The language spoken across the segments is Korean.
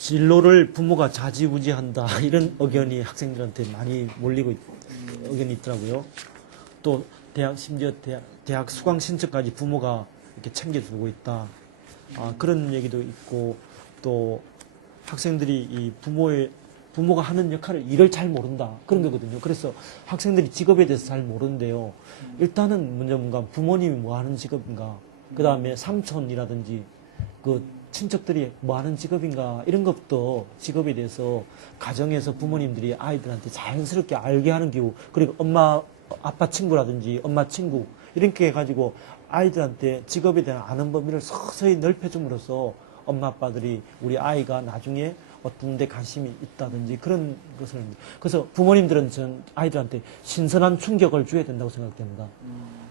진로를 부모가 좌지우지한다 이런 의견이 학생들한테 많이 몰리고 의견이 있더라고요. 또 심지어 대학 수강 신청까지 부모가 이렇게 챙겨주고 있다. 그런 얘기도 있고 또 학생들이 이 부모가 하는 역할을 일을 잘 모른다 그런 거거든요. 그래서 학생들이 직업에 대해서 잘 모르는데요. 일단은 먼저 뭔가 부모님이 뭐 하는 직업인가, 그 다음에 삼촌이라든지 그 친척들이 뭐 하는 직업인가 이런 것부터 직업에 대해서 가정에서 부모님들이 아이들한테 자연스럽게 알게 하는 기후, 그리고 엄마 아빠 친구라든지 엄마 친구 이렇게 해가지고 아이들한테 직업에 대한 아는 범위를 서서히 넓혀줌으로써 엄마 아빠들이 우리 아이가 나중에 어떤 데 관심이 있다든지 그런 것을, 그래서 부모님들은 전 아이들한테 신선한 충격을 줘야 된다고 생각됩니다.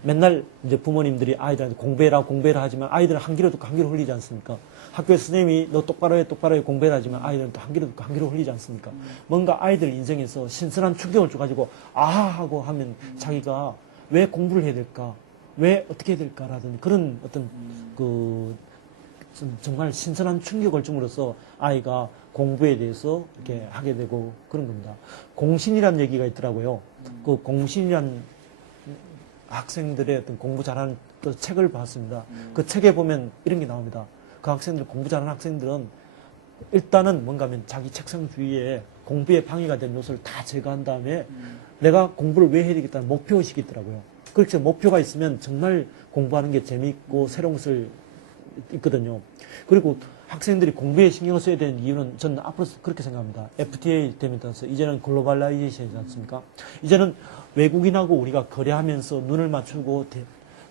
맨날 이제 부모님들이 아이들한테 공부해라 하지만 아이들은 한 귀로 듣고 한 귀로 흘리지 않습니까? 학교에서 선생님이 너 똑바로 해 공부해라 하지만 아이들은 또 한 귀로 듣고 한 귀로 흘리지 않습니까? 뭔가 아이들 인생에서 신선한 충격을 줘가지고 아하 하고 하면 자기가 왜 공부를 해야 될까? 왜 어떻게 해야 될까라든지 그런 어떤 정말 신선한 충격을 줌으로써 아이가 공부에 대해서 이렇게 하게 되고 그런 겁니다. 공신이라는 얘기가 있더라고요. 그 공신이란 학생들의 어떤 공부 잘하는 또 책을 봤습니다. 그 책에 보면 이런 게 나옵니다. 그 학생들, 공부 잘하는 학생들은 일단은 뭔가 하면 자기 책상 주위에 공부에 방해가 된 요소를 다 제거한 다음에 내가 공부를 왜 해야 되겠다는 목표의식이 있더라고요. 그렇게 목표가 있으면 정말 공부하는 게 재미있고 새로운 것을 있거든요. 그리고 학생들이 공부에 신경을 써야 되는 이유는 저는 앞으로 그렇게 생각합니다. FTA 되면서 이제는 글로벌라이제이션이지 않습니까? 이제는 외국인하고 우리가 거래하면서 눈을 맞추고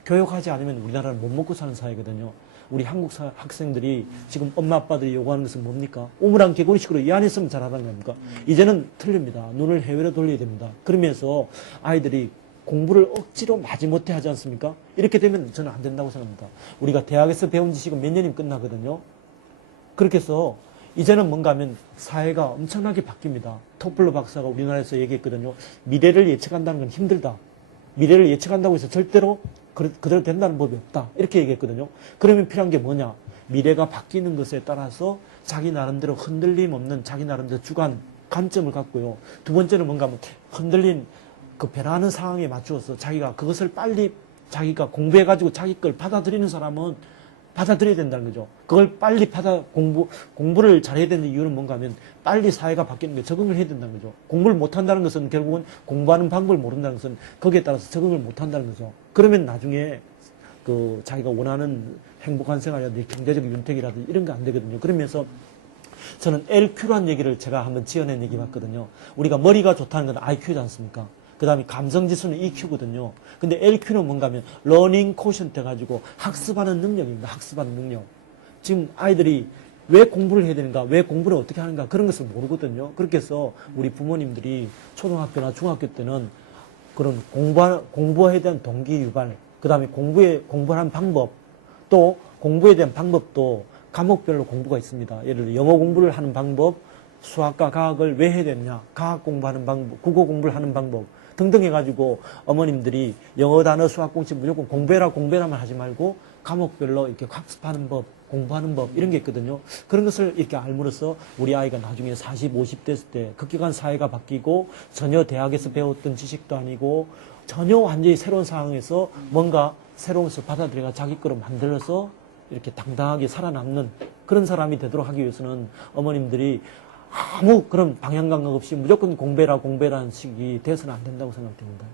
교육하지 않으면 우리나라는 못 먹고 사는 사회거든요. 우리 한국 학생들이 지금 엄마 아빠들이 요구하는 것은 뭡니까? 오므랑 개구리식으로 이 안에 있으면 잘하는 겁니까? 이제는 틀립니다. 눈을 해외로 돌려야 됩니다. 그러면서 아이들이 공부를 억지로 마지못해 하지 않습니까? 이렇게 되면 저는 안 된다고 생각합니다. 우리가 대학에서 배운 지식은 몇 년이면 끝나거든요. 그렇게 해서 이제는 뭔가 하면 사회가 엄청나게 바뀝니다. 토플러 박사가 우리나라에서 얘기했거든요. 미래를 예측한다는 건 힘들다. 미래를 예측한다고 해서 절대로 그대로 된다는 법이 없다. 이렇게 얘기했거든요. 그러면 필요한 게 뭐냐? 미래가 바뀌는 것에 따라서 자기 나름대로 흔들림 없는 자기 나름대로 주관, 관점을 갖고요. 두 번째는 뭔가 하면 흔들린 그 변화하는 상황에 맞추어서 자기가 그것을 빨리 자기가 공부해가지고 자기 걸 받아들이는 사람은 받아들여야 된다는 거죠. 그걸 빨리 공부를 잘해야 되는 이유는 뭔가 하면 빨리 사회가 바뀌는 게 적응을 해야 된다는 거죠. 공부를 못한다는 것은 결국은 공부하는 방법을 모른다는 것은 거기에 따라서 적응을 못한다는 거죠. 그러면 나중에 자기가 원하는 행복한 생활이라든지 경제적 윤택이라든지 이런 거 안 되거든요. 그러면서 저는 LQ라는 얘기를 제가 한번 지어낸 얘기 봤거든요. 우리가 머리가 좋다는 건 IQ지 않습니까? 그 다음에 감성지수는 EQ거든요. 근데 LQ는 뭔가 하면 러닝 코션트 해가지고 학습하는 능력입니다. 학습하는 능력. 지금 아이들이 왜 공부를 해야 되는가, 왜 공부를 어떻게 하는가 그런 것을 모르거든요. 그렇게 해서 우리 부모님들이 초등학교나 중학교 때는 그런 공부에 대한 동기 유발, 그 다음에 공부하는 방법, 또 공부에 대한 방법도 과목별로 공부가 있습니다. 예를 들어 영어 공부를 하는 방법, 수학과 과학을 왜 해야 되느냐, 과학 공부하는 방법, 국어 공부를 하는 방법 등등 해가지고 어머님들이 영어 단어 수학 공식 무조건 공부해라만 하지 말고 과목별로 이렇게 학습하는 법, 공부하는 법 이런 게 있거든요. 그런 것을 이렇게 알므로써 우리 아이가 나중에 40, 50 됐을 때 급격한 사회가 바뀌고 전혀 대학에서 배웠던 지식도 아니고 전혀 완전히 새로운 상황에서 뭔가 새로운 것을 받아들여가 자기 거로 만들어서 이렇게 당당하게 살아남는 그런 사람이 되도록 하기 위해서는 어머님들이 아무 그런 방향 감각 없이 무조건 공부해라는 식이 돼서는 안 된다고 생각됩니다.